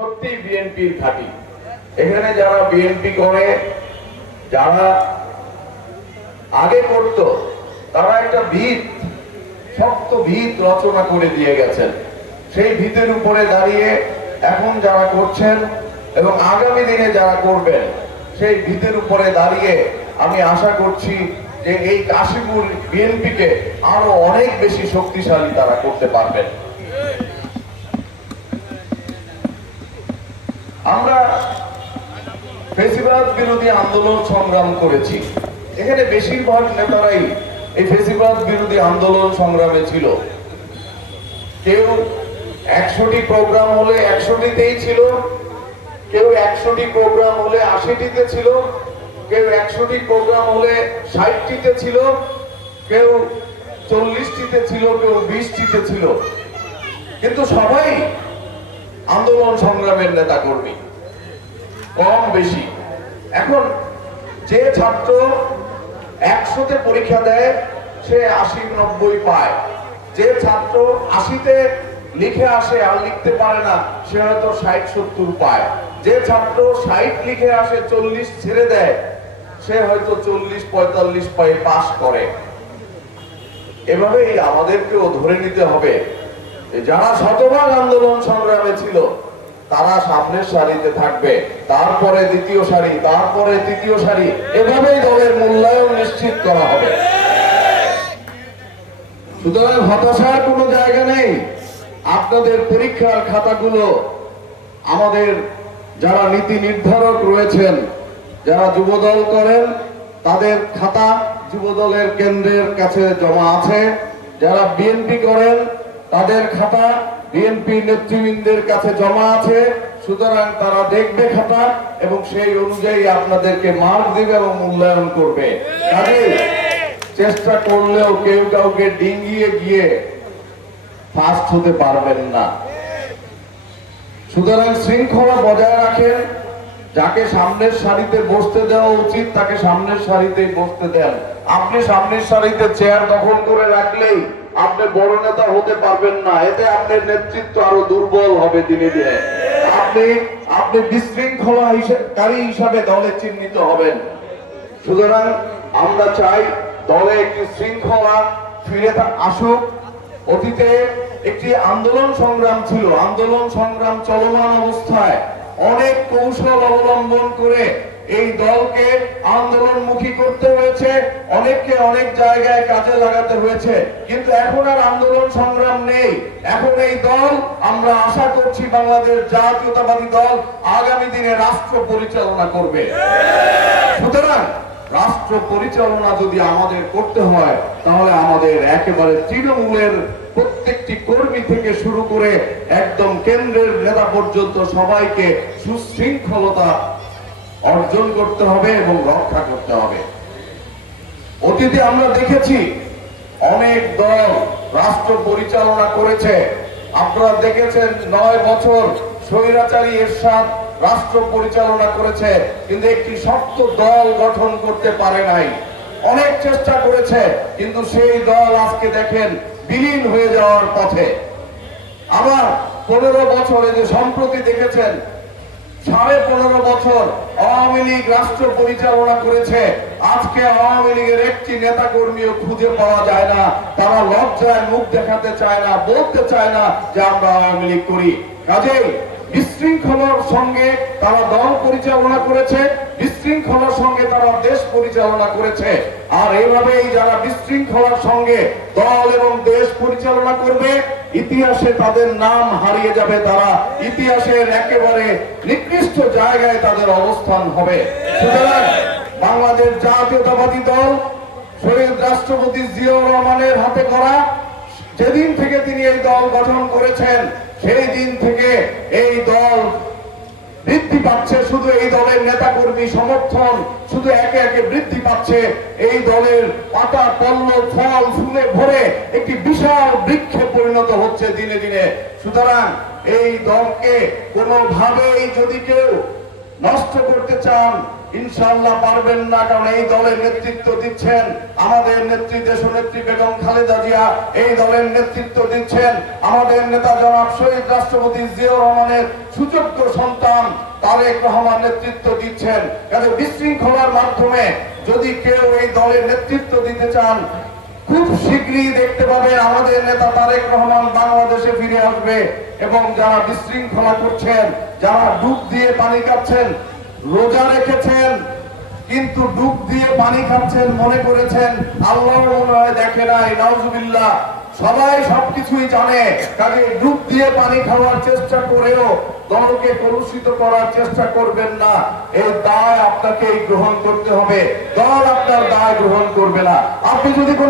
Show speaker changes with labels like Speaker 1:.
Speaker 1: সত্যি বিএনপির ঘাঁটি এখানে যারা বিএনপি করে, যারা আগে করত, তারা একটা ভিত, শক্ত ভিত রচনা করে দিয়ে গেছেন। সেই ভিতের উপরে দাঁড়িয়ে এখন যারা করছেন এবং আগামী দিনে যারা করবেন, সেই ভিতের উপরে দাঁড়িয়ে আমি আশা করছি যে এই কাশীপুর বিএনপিকে আরও অনেক বেশি শক্তিশালী তারা করতে পারবেন। আমরা ফেসিবাদ বিরোধী আন্দোলন সংগ্রাম করেছি। এখানে বেশিরভাগ নেতারাই এই ফেসিবাদ বিরোধী আন্দোলন সংগ্রামে ছিল। কেউ একশোটি প্রোগ্রাম হলে একশোটিতেই ছিল, কেউ একশোটি প্রোগ্রাম হলে আশিটিতে ছিল, কেউ একশোটি প্রোগ্রাম হলে ষাটটিতে ছিল, কেউ চল্লিশটিতে ছিল, কেউ বিশটিতে ছিল। কিন্তু সবাই আন্দোলন সংগ্রামের নেতা কর্মী, কম বেশি। এখন যে ছাত্র একশোতে পরীক্ষা দেয়, সে আশি নব্বই পায়। যে ছাত্র আশিতে লিখে আসে, আর লিখতে পারে না, সে হয়তো ষাট সত্তর পায়। যে ছাত্র ষাট লিখে আসে, চল্লিশ ছেড়ে দেয়, সে হয়তো চল্লিশ পঁয়তাল্লিশ পায়ে পাস করে। এভাবেই আমাদেরকেও ধরে নিতে হবে। যারা শতভাগ আন্দোলন সংগ্রামে ছিল, তারা সামনের সারিতে থাকবে। তারপরে দ্বিতীয় সারি, তারপরে তৃতীয় সারি, এভাবেই দলের মূল্যায়ন নিশ্চিত করা হবে। সুতরাং হতাশার কোনো জায়গা নেই। আপনাদের পরীক্ষার খাতাগুলো আমাদের যারা নীতি নির্ধারক রয়েছেন, যারা যুবদল করেন, তাদের খাতা যুবদলের কেন্দ্রের কাছে জমা আছে। যারা বিএনপি করেন তাদের খাতা বিএনপি নেতৃবৃন্দের কাছে জমা আছে, সুতরাং তারা দেখবে খাতা এবং সেই অনুযায়ী আপনাদেরকে মার্ক দিবে এবং মূল্যায়ন করবে। চেষ্টা করলেও কেউ কাউকে ডিঙ্গিয়ে গিয়ে ফার্স্ট হতে পারবেন না। সুতরাং শৃঙ্খলা বজায় রাখেন, যাকে সামনের সারিতে বসতে দেওয়া উচিত, তাকে সামনের সারিতে বসতে দেন। আপনি সামনের সারিতে চেয়ার দখল করে রাখলেই আপনি বড় নেতা হতে পারবেন না। এতে আপনার নেতৃত্ব আরও দুর্বল হবে দিনে দিনে। আপনি আপনি বিশৃঙ্খলা হিসেবে হিসাবে দলে চিহ্নিত হবেন। সুতরাং আমরা চাই দলে একটি শৃঙ্খলা ফিরে আসুক। অতীতে একটি আন্দোলন সংগ্রাম ছিল। আন্দোলন সংগ্রাম চলমান অবস্থায় অনেক কৌশল অবলম্বন করে এই দলকে আন্দোলনমুখী করতে হয়েছে, অনেককে অনেক জায়গায় কাজে লাগাতে হয়েছে। কিন্তু এখন আর আন্দোলন সংগ্রাম নেই। এখন এই দল, আমরা আশা করছি বাংলাদেশ জাতীয়তাবাদী দল আগামী দিনে রাষ্ট্র পরিচালনা করবে। সুতরাং রাষ্ট্র পরিচালনা যদি আমাদের করতে হয়, তাহলে আমাদের একেবারে তৃণমূলের প্রত্যেকটি কর্মী থেকে শুরু করে একদম কেন্দ্রের নেতা পর্যন্ত সবাইকে সুশৃঙ্খলতা অর্জন করতে হবে এবং রক্ষা করতে হবে। অতীতে আমরা দেখেছি অনেক দল রাষ্ট্র পরিচালনা করেছে। আপনারা দেখেছেন নয় বছর স্বৈরাচারী এরশাদ রাষ্ট্র পরিচালনা করেছে, কিন্তু একটি শক্ত দল গঠন করতে পারে নাই। অনেক চেষ্টা করেছে, কিন্তু সেই দল আজকে দেখেন বিলীন হয়ে যাওয়ার পথে। আবার পনেরো বছরে যে সম্প্রতি দেখেছেন সাড়ে পনেরো বছর আওয়ামী লীগ রাষ্ট্র পরিচালনা করেছে। আজকে আওয়ামী লীগের একটি নেতা কর্মীও খুঁজে পাওয়া যায় না। তারা লজ্জায় মুখ দেখাতে চায় না, বলতে চায় না যে আমরা আওয়ামী লীগ করি। কাজেই বিশৃঙ্খলার সঙ্গে তারা দল পরিচালনা করেছে, বিশৃঙ্খলার সঙ্গে তারা দেশ পরিচালনা করেছে। আর এইভাবেই যারা বিশৃঙ্খলার সঙ্গে দল এবং দেশ পরিচালনা করবে, ইতিহাসে তাদের নাম হারিয়ে যাবে তারা। ইতিহাসের একেবারে নিকৃষ্ট জায়গায় তাদের অবস্থান হবে। সুতরাং বাংলাদেশ জাতীয়তাবাদী দল, শহীদ রাষ্ট্রপতি জিয়াউর রহমানের হাতে করা, যেদিন থেকে তিনি এই দল গঠন করেছেন সেই দিন থেকে এই দল বৃদ্ধি পাচ্ছে। শুধু এই দলের নেতা কর্মী সমর্থন, শুধু একে একে বৃদ্ধি পাচ্ছে। এই দলের পাতা, পণ্য, ফল, ফুলে ভরে একটি বিশাল বৃক্ষে পরিণত হচ্ছে দিনে দিনে। সুতরাং এই দলকে কোনোভাবেই যদি কেউ নষ্ট করতে চান, ইনশাআল্লাহ পারবেন না, কারণ এই দলের নেতৃত্ব দিচ্ছেন আমাদের নেত্রী দেশ নেত্রী বেগম খালেদা জিয়া। এই দলের নেতৃত্ব দিচ্ছেন আমাদের নেতা জনাব শহীদ রাষ্ট্রপতি জিয়াউর রহমানের সুযোগ্য সন্তান তারেক রহমান নেতৃত্ব দিচ্ছেন। কাজে বিশৃঙ্খলার মাধ্যমে যদি কেউ এই দলের নেতৃত্ব দিতে চান খুব শীঘ্রই দেখতে পাবেন আমাদের নেতা তারেক রহমান বাংলাদেশে ফিরে আসবে এবং যারা বিশৃঙ্খলা করছেন, যারা ডুব দিয়ে পানি খাচ্ছেন, রোজা রেখেছেন, কিন্তু ডুব দিয়ে পানি খাচ্ছেন মনে করেছেন আল্লাহ দেখে নাই, নাউজুবিল্লাহ, সবাই সবকিছুই জানে, কাজে ডুব দিয়ে পানি খাওয়ার চেষ্টা করেও দলকে কলুষিত করার চেষ্টা করবেন না। এই দায় আপনাকেই গ্রহণ করতে হবে। দল আপনার দায় গ্রহণ করবে না। আপনি যদি কোনো